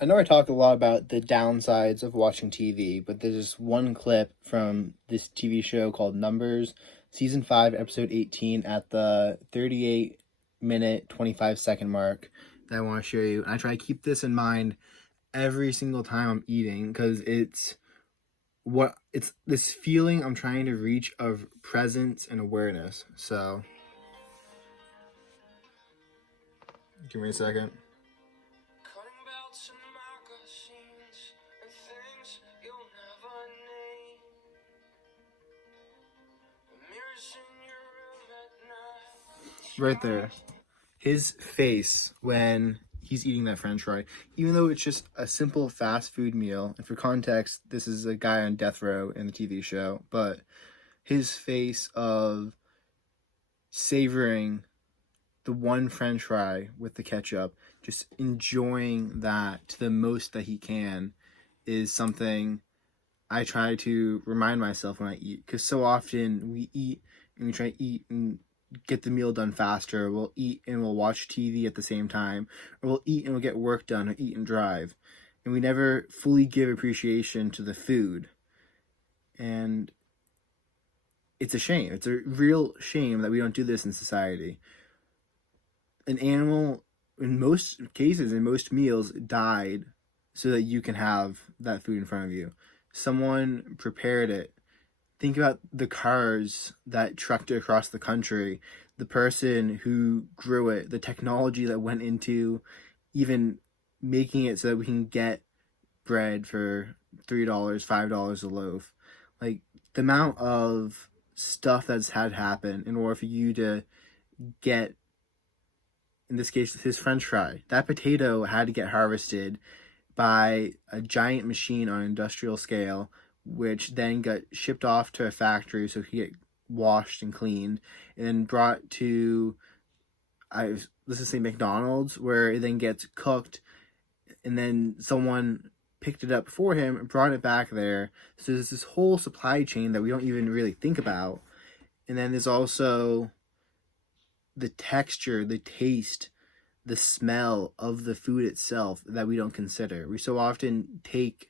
I know I talk a lot about the downsides of watching TV, but there's this one clip from this TV show called Numbers, season 5, episode 18, at the 38-minute, 25-second mark that I want to show you. And I try to keep this in mind every single time I'm eating because it's this feeling I'm trying to reach of presence and awareness. So, give me a second. Right there. His face when he's eating that french fry, even though it's just a simple fast food meal. And for context, this is a guy on death row in the TV show, but his face of savoring the one french fry with the ketchup, just enjoying that to the most that he can, is something I try to remind myself when I eat. Because so often we eat and we try to eat and get the meal done faster. We'll eat and we'll watch TV at the same time, or we'll eat and we'll get work done, or eat and drive, and we never fully give appreciation to the food. And it's a shame. It's a real shame that we don't do this in society. An animal, in most cases, in most meals, died so that you can have that food in front of you. Someone prepared it. Think about the cars that trucked it across the country, the person who grew it, the technology that went into even making it so that we can get bread for $3, $5 a loaf. Like, the amount of stuff that's had happen in order for you to get, in this case, his french fry. That potato had to get harvested by a giant machine on an industrial scale, which then got shipped off to a factory so it could get washed and cleaned, and then brought to, let's just say, McDonald's, where it then gets cooked, and then someone picked it up for him and brought it back there. So there's this whole supply chain that we don't even really think about. And then there's also the texture, the taste, the smell of the food itself that we don't consider. We so often take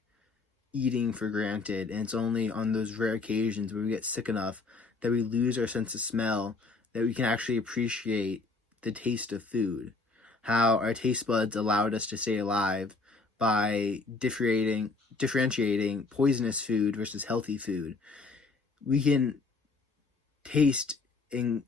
eating for granted, and it's only on those rare occasions where we get sick enough that we lose our sense of smell that we can actually appreciate the taste of food. How our taste buds allowed us to stay alive by differentiating poisonous food versus healthy food. We can taste, and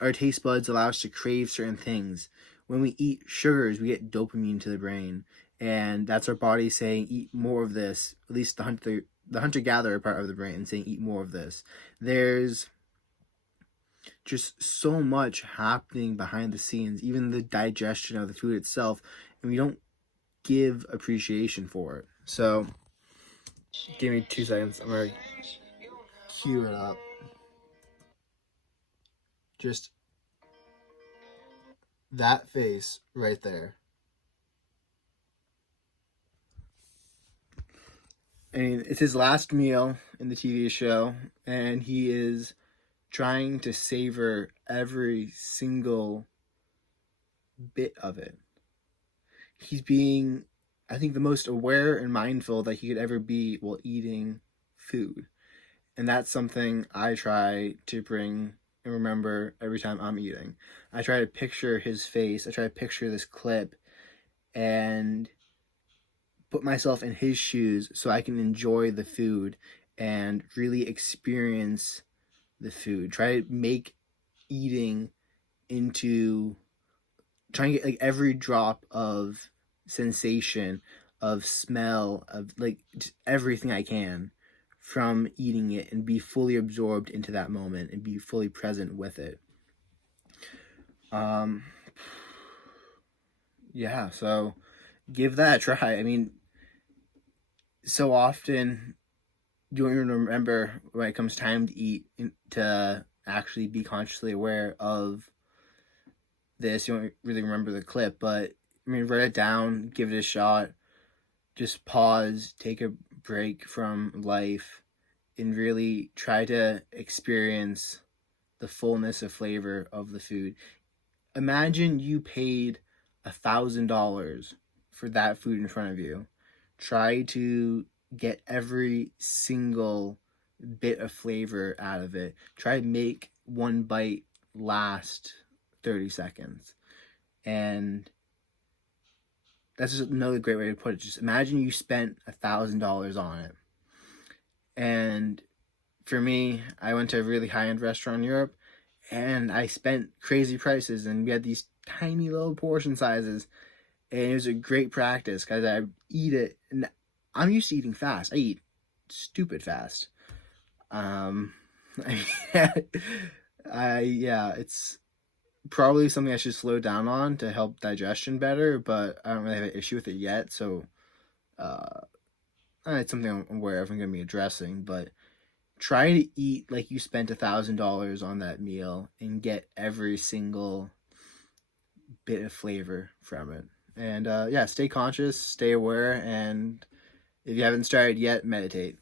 our taste buds allow us to crave certain things. When we eat sugars, we get dopamine to the brain, and that's our body saying, eat more of this. At least the hunter-gatherer part of the brain saying, eat more of this. There's just so much happening behind the scenes, even the digestion of the food itself, and we don't give appreciation for it. So, give me 2 seconds. I'm going to cue it up. Just that face right there. I mean, it's his last meal in the TV show, and he is trying to savor every single bit of it. He's being, I think, the most aware and mindful that he could ever be while eating food. And that's something I try to bring and remember every time I'm eating. I try to picture his face. I try to picture this clip and put myself in his shoes so I can enjoy the food and really experience the food. Try to make eating into, trying to get like every drop of sensation, of smell, of like just everything I can from eating it, and be fully absorbed into that moment and be fully present with it. Yeah, so give that a try. I mean, so often you don't even remember when it comes time to eat, to actually be consciously aware of this. You don't really remember the clip, but I mean, write it down, give it a shot, just pause, take a break from life, and really try to experience the fullness of flavor of the food. Imagine you paid $1,000 for that food in front of you. Try to get every single bit of flavor out of it. Try to make one bite last 30 seconds. And that's just another great way to put it. Just imagine you spent $1,000 on it. And for me, I went to a really high-end restaurant in Europe, and I spent crazy prices, and we had these tiny little portion sizes, and it was a great practice because I eat it, and I'm used to eating fast. I eat stupid fast. Um, it's probably something I should slow down on to help digestion better, but I don't really have an issue with it yet, so it's something I'm aware of I'm going to be addressing, but try to eat like you spent $1,000 on that meal and get every single bit of flavor from it. And stay conscious, stay aware, and if you haven't started yet, meditate.